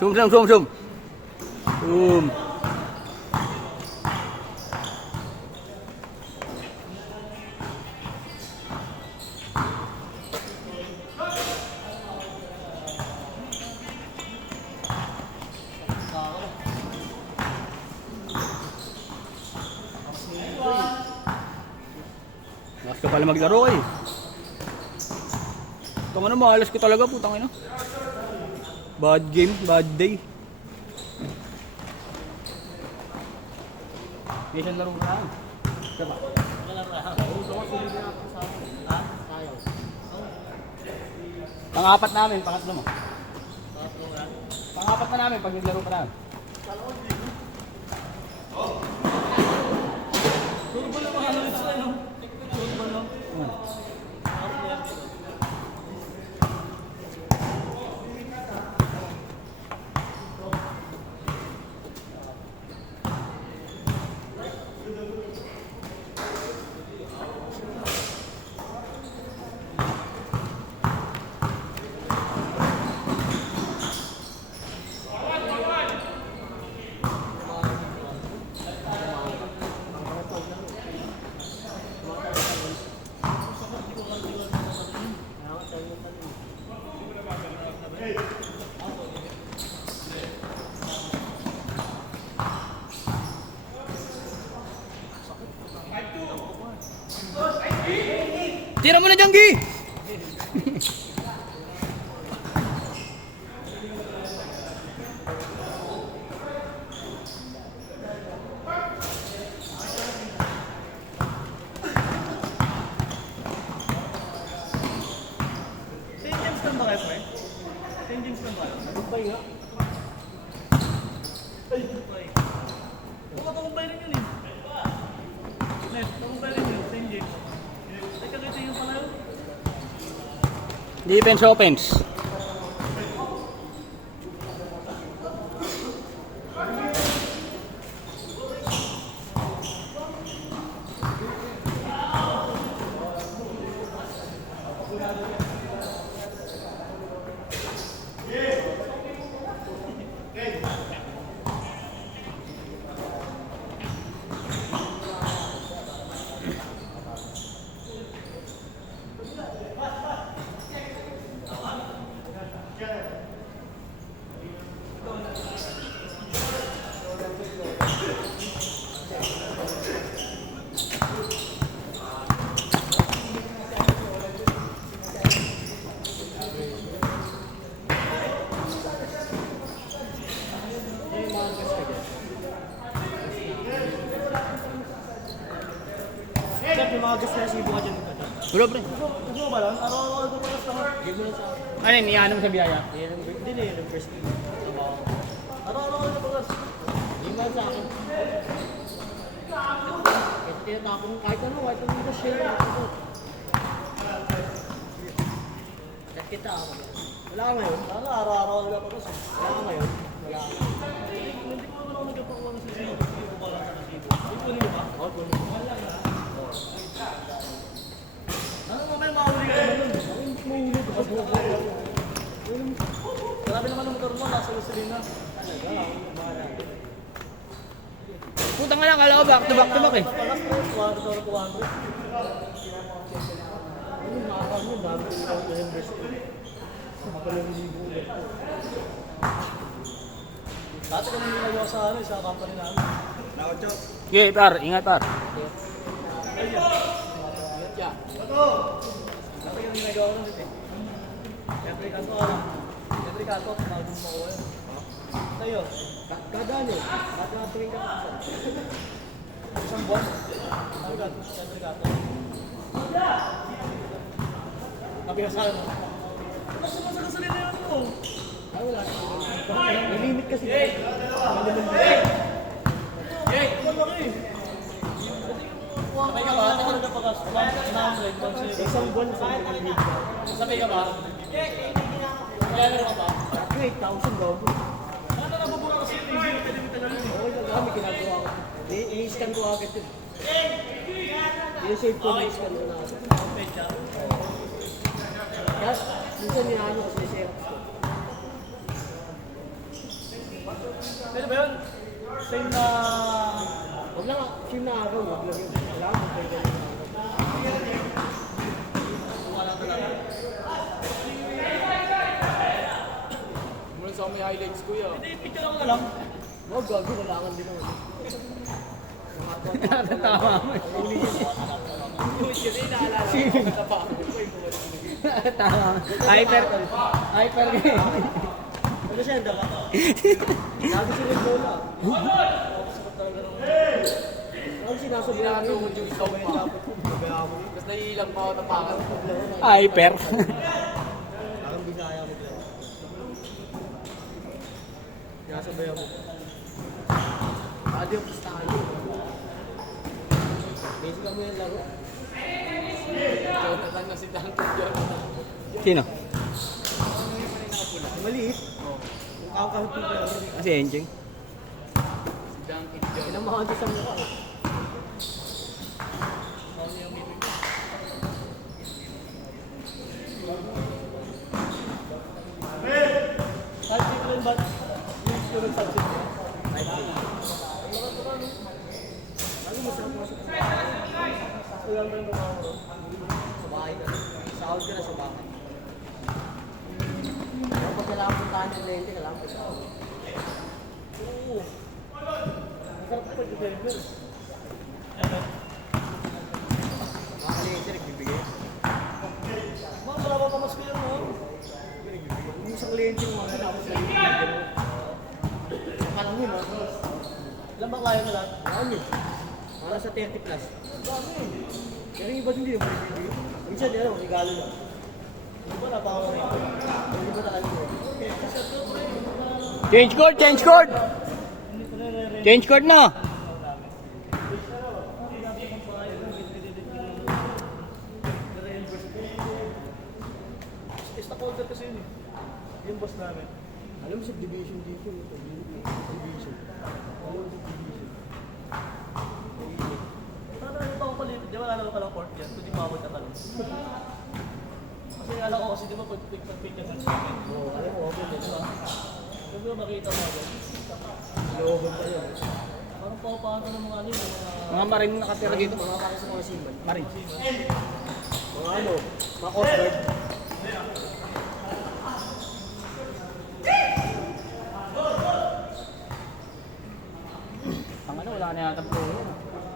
Zoom, zoom, zoom, zoom. Zoom. Lakas ka pala maglaro eh. Itong ano, mahalas ko talaga, putang ina. Bad game, bad day. May isang laro na. Diba? Pang-apat namin, pangatlo mo. Pang-apat na namin, pag naglaro pa namin. Turbo na mga halos na, no? Turbo na. Tira mo na, Janggi! St. James lang ba kayo, pre? St. James lang ba kayo? Nagubay nga. Ay, nagubay. Nagubay rin yun eh. Net, nagubay rin yun, St. James. Teka, kita yung pala yun. Defense offense. Yung mga gas na sibo ka dyan. Wala, pre. Gusto mo ba lang? Araw-araw ko pa sa game mo lang sa akin. Ano yun, iyaano mo sa biyaya? Hindi na yun, yung first game. Araw-araw ko na pa. Hindi ba sa akin? Kasi tinatapon kahit ano yung share ako. Kahit kita ako. Wala ka ngayon? Wala, araw-araw ko na pa. Wala ka ngayon? Wala ka. Hindi ko naman ako nagkapakuha sa sibo. Hindi ko pala sa sibo. Hindi ko ba? Oo, kunin mo. Ano mamaya mahuli ka naman nun? Hindi mo huli ito. Grabe naman ang motor mo, nasa gasolina. Puta nga lang, kala ko back to back eh. Palas mo, 200. Ano makakal mo, dami ko ikaw sa university. Makapalang libo ulit ko. Dati kami nilagawa sa company namin. Okay, par, ingat par. Dati kami nilagawa ng dito. Siyempre kaso, tumagod mo ko yun. Sa'yo, kada ano, kada tuwing ka. Isang buwan. Siyempre kaso. Sabi ka sa'yo, basta mo sa gasolina yun mo. Ay, wala. May limit kasi. Sabay ka ba? Ito na pagkas. Isang buwan sa limit ka. Sabay ka ba? Kaya meron ka ba? 8,000 daw. Ano na nabubura kasi yung TV? Pwede mo talaga yun. Oo, kami ginagawa ko. I-scan ko agad yun. I-save ko na i-scan ko na agad. Kaya, minsan ninaano kasi i-share ko. Pero ba yun? Same na... Huwag lang, same na araw. Huwag lang yun. Kailangan mo pwede na araw. Wala talaga. Mula sa may highlights kuya. Hindi, picture ako na lang. Huwag, gago. Kailangan din naman. Tama mo. Tama. Hyper. Hyper ka eh. Ano siya, hindi ba? Lagi sila yung bola. Lagi sinasabi na rin. Yung ikaw mo yung dapat. Tapos naiilang pa ako tapakan. Hyper. Hyper. Parang Bisaya mo lang. Sinasabay ako. Adi yung pistalo. Basic mo yung laro. Jonathan na si Duncan Jonathan. Sino? Maliit. Yung kakahit yung laro. Si Enjing. Si Duncan Jonathan. Pinamahan ko sa mukha. Kahit dito rin ba? Yung student subject mo? Ano masarap mo sa wala mo yung mga oro. Sa bahay ka. Sahod ka na sa bahay. Kapag kailangan puntahan yung lente, kailangan puntahan. Oo. Masarap pa pag-deliver. Mga kalente, nagbibigay. Mga malawa pa mas kaya mo. Yung isang lente mo, tapos sa lente. Sa panahon, ha? Ilan ba kaya ka lahat? Ano? Para sa 30 plus. Pero yung iba hindi naman bibigay. Minsan yun, regalo lang. Hindi ba napakawa rin? Hindi ba talaga mo? Change code! Change code! Change code na! Stockholder kasi yun eh. Yung boss namin. Alam mo subdivision dito. Subdivision. Alam mo subdivision. Paano pa ako pala? Di ba alam ko palang port yan? Kundi mawag na tanong. Kasi alam ko kasi di ba pag-pick ka sa akin? Oo, alam mo open din. Di ba makita mo agad? Looban pa yun. Parang paano ng mga ano yun? Mga maring nakatira dito. Mga para sa mga seaman. Maring. Mga ano? Mga coast guard. Ang ano, wala na yata po.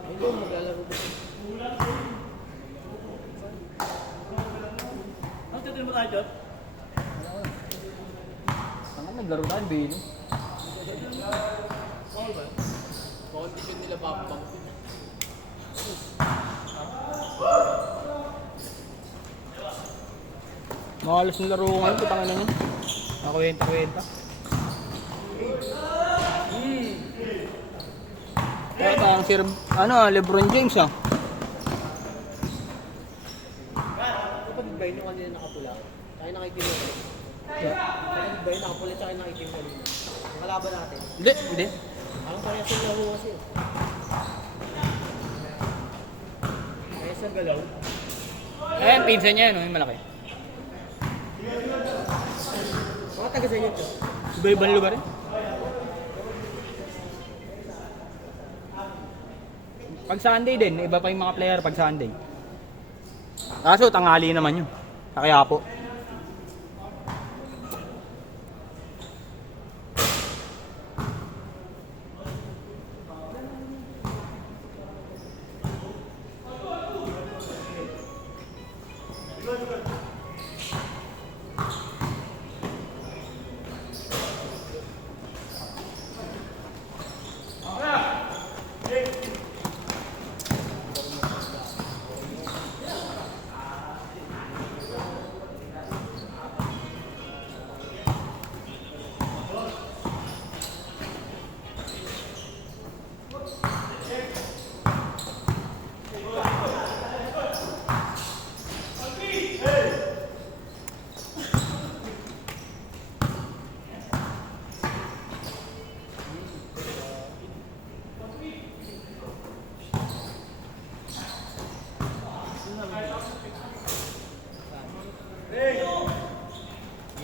Hindi, maglalaro ba? Ano titin mo tayo, Jot? Ang ano, naglaro tayo, Bino. Bawal ba? Condition nila papang. Makalas ng laro ngayon, putang ina niya. Nakuwenta-kwenta. Kaya tayong sir, ano, Lebron James ah. Kapag ba yun yung kanina nakapula? Tayo nakikinig ko. Kapag ba yun nakapula, tayo nakikinig ko. Ang kalaban natin. Hindi. Parang parehas yung laro kasi. Parehas ang galaw. Ayan, pinsan niya, no, yung malaki. Mga taga sa inyo ito. Iba-ibang lugar eh. Pag Sunday din, iba pa yung mga player pag Sunday. Kaso, tanghali naman yun. Kaya po.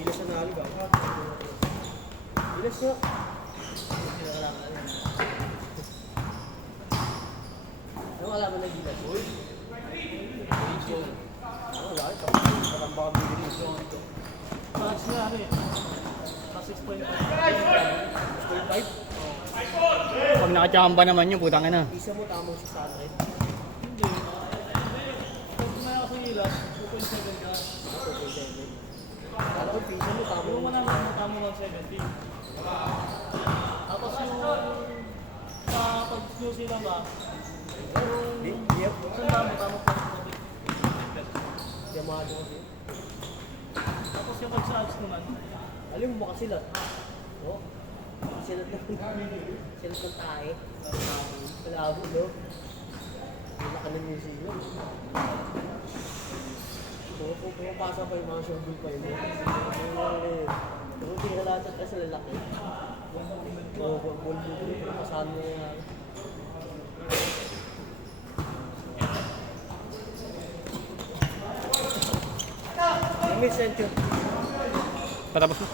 Gilas na nalo ba? Gilas na. kalaban na gilas? Parang baka bigyan mo. Mas na ano eh. Mas 6.5. 6.5? Pag nakachamba naman yun, putang ina. Isa mo tamang si Sunred. Hindi. Kung kumaya ako sa gilas, 2.7 ka. 2.7. Kala ko pisa mo tamang. Yung manang mo tamang 170. Tapos yung sa pag-New Zealand ba? Yep. Saan mo tamang 170. Yamado kasi. Tapos yung pag-sa-abs naman. Alam mo kasi sila. Oh. Silat ng tae. Malabo, no? Wala ka ng New Zealand. So, kung pumapasa pa yung mga showbill pa yun. Kung hindi ka lahat kasi lalaki. Oo, bulbul. Pasahan mo na. May sent yun. Patapos mo.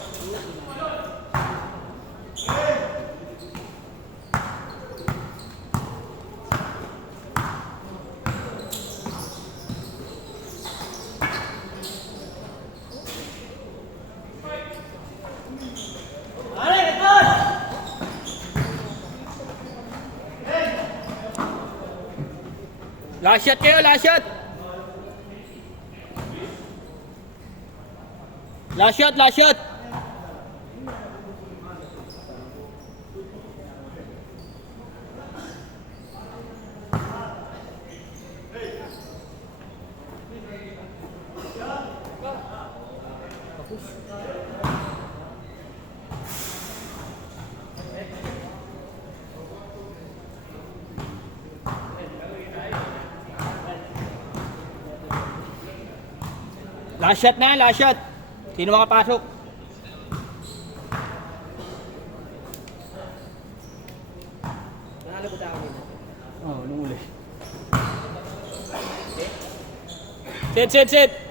Last shot kayo, last shot! Last shot, last shot! Last shot na, last shot! Sino makapasok? Nanalo ko tayo nila. Oo, nung uli. Sit, sit, sit!